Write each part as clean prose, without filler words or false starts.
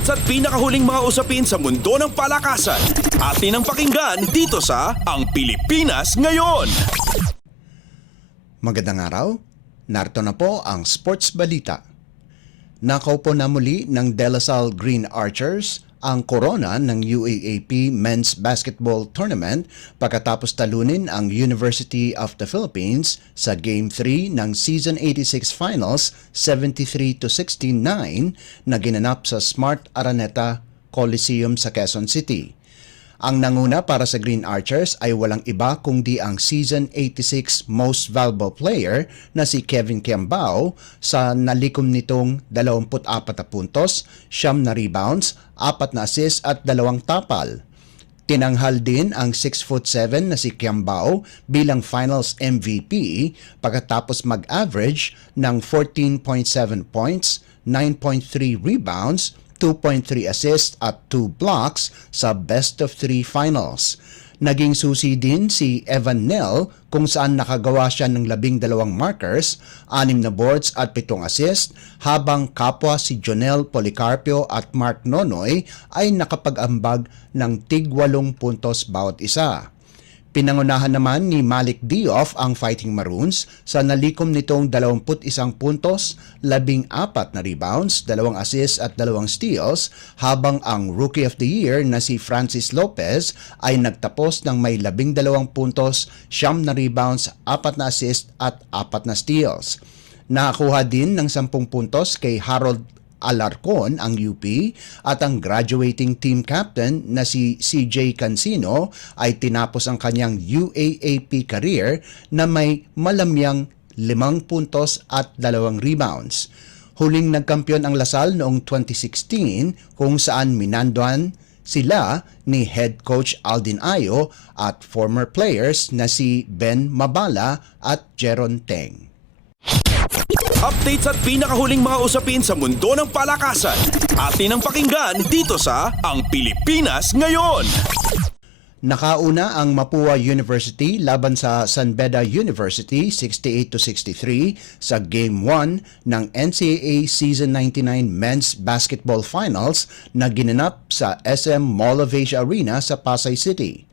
Updates at pinakahuling mga usapin sa mundo ng palakasan. Atin ang pakinggan dito sa Ang Pilipinas Ngayon. Magandang araw, narito na po ang Sports Balita. Nakaupo na muli ng De La Salle Green Archers ang korona ng UAAP Men's Basketball Tournament pagkatapos talunin ang University of the Philippines sa Game 3 ng Season 86 Finals 73-69 na ginanap sa Smart Araneta Coliseum sa Quezon City. Ang nanguna para sa Green Archers ay walang iba kundi ang Season 86 Most Valuable Player na si Kevin Kiambao sa nalikom nitong 24 na puntos, 9 na rebounds, 4 na assists at 2 tapal. Tinanghal din ang 6'7" na si Kiambao bilang Finals MVP pagkatapos mag-average ng 14.7 points, 9.3 rebounds, 2.3 assists at 2 blocks sa Best of 3 Finals. Naging susi din si Evan Nell kung saan nakagawa siya ng 12 markers, 6 na boards at 7 assists, habang kapwa si Jonel Policarpio at Mark Nonoy ay nakapag-ambag ng tig-8 puntos bawat isa. Pinangunahan naman ni Malik Diouf ang Fighting Maroons sa nalikom nitong 21 puntos, 14 na rebounds, 2 assists at 2 steals, habang ang Rookie of the Year na si Francis Lopez ay nagtapos ng may 12 puntos, 9 na rebounds, 4 na assists at 4 na steals. Nakakuha din ng 10 puntos kay Harold Alarcon ang UP at ang graduating team captain na si CJ Cancino ay tinapos ang kanyang UAAP career na may malamyang 5 puntos at 2 rebounds. Huling nagkampiyon ang Lasal noong 2016 kung saan minanduan sila ni head coach Aldin Ayo at former players na si Ben Mabala at Jeron Teng. Updates at pinakahuling mga usapin sa mundo ng palakasan. Atin ang pakinggan dito sa Ang Pilipinas Ngayon. Nakauna ang Mapua University laban sa San Beda University 68-63 sa Game 1 ng NCAA Season 99 Men's Basketball Finals na ginanap sa SM Mall of Asia Arena sa Pasay City.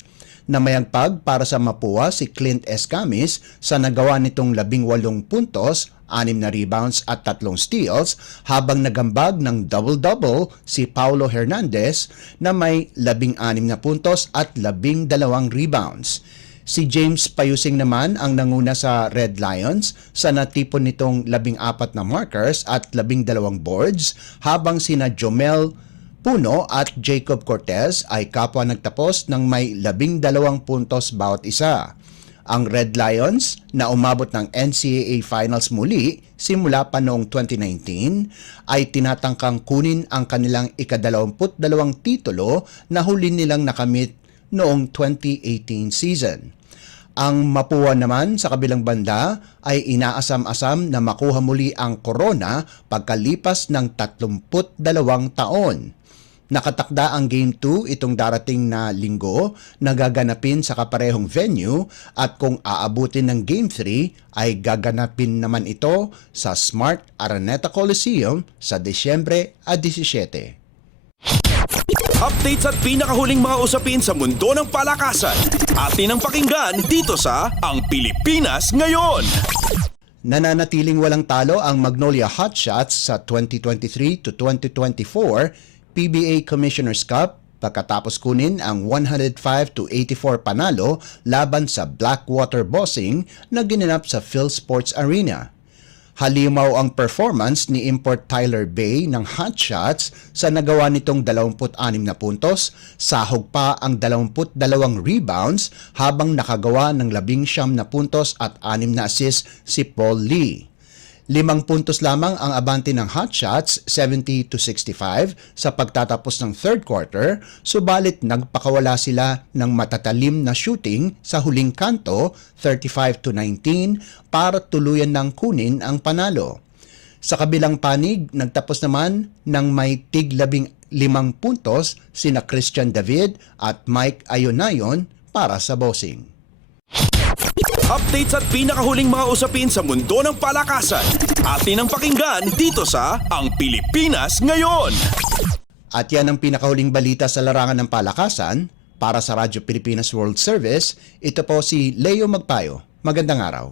Namayagpag para sa Mapua si Clint Escamis sa nagawa nitong 18 puntos, 6 na rebounds at 3 steals, habang nagambag ng double-double si Paulo Hernandez na may 16 na puntos at 12 rebounds. Si James Payusing naman ang nanguna sa Red Lions sa natipon nitong 14 na markers at 12 boards, habang sina Jomel Puno at Jacob Cortez ay kapwa nagtapos ng may 12 puntos bawat isa. Ang Red Lions na umabot ng NCAA Finals muli simula pa noong 2019 ay tinatangkang kunin ang kanilang ika-22 titulo na huli nilang nakamit noong 2018 season. Ang Mapua naman sa kabilang banda ay inaasam-asam na makuha muli ang korona pagkalipas ng 32 taon. Nakatakda ang Game 2 itong darating na linggo na gaganapin sa kaparehong venue, at kung aabutin ng Game 3 ay gaganapin naman ito sa Smart Araneta Coliseum sa Disyembre 17. Updates at pinakahuling mga usapin sa mundo ng palakasan. Atin ang pakinggan dito sa Ang Pilipinas Ngayon. Nananatiling walang talo ang Magnolia Hotshots sa 2023 to 2024 PBA Commissioner's Cup pagkatapos kunin ang 105-84 panalo laban sa Blackwater Bossing na ginanap sa PhilSports Arena. Halimaw ang performance ni Import Tyler Bay ng Hotshots sa nagawa nitong 26 na puntos, sahog pa ang 22 rebounds habang nakagawa ng 19 na puntos at 6 na assists si Paul Lee. 5 puntos lamang ang abante ng Hotshots 70-65 sa pagtatapos ng third quarter, subalit nagpakawala sila ng matatalim na shooting sa huling kanto 35-19 para tuluyan ng kunin ang panalo. Sa kabilang panig, nagtapos naman ng may tig-15 puntos sina Christian David at Mike Ayonayon para sa Bossing. Updates at pinakahuling mga usapin sa mundo ng palakasan. Atin ang pakinggan dito sa Ang Pilipinas Ngayon. At yan ang pinakahuling balita sa larangan ng palakasan. Para sa Radyo Pilipinas World Service, ito po si Leo Magpayo. Magandang araw.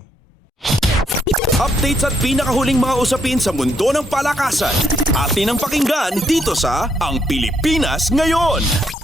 Updates at pinakahuling mga usapin sa mundo ng palakasan. Atin ang pakinggan dito sa Ang Pilipinas Ngayon.